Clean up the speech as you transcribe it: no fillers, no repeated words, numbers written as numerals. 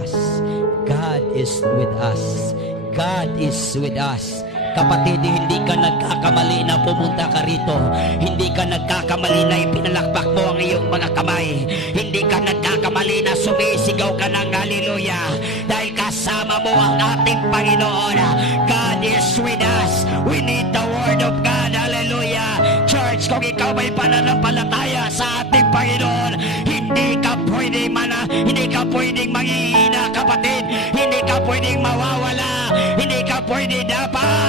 us. God is with us. God is with us. Kapatid, hindi ka nagkakamali na pumunta ka rito. Hindi ka nagkakamali na ipinalakpak mo ang iyong mga kamay. Hindi ka nagkakamali na sumisigaw ka ng hallelujah. Dahil kasama mo ang ating Panginoon. God is with us. We need the Word of God. Hallelujah. Church, kung ikaw may pananampalataya sa ating Panginoon, hindi ka pwedeng manghihina, kapatid. Hindi ka pwedeng mawawala. Hindi ka pwede dapat